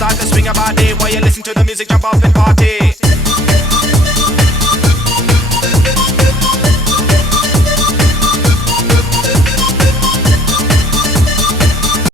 start to swing your body while you listen to the music, jump up and party.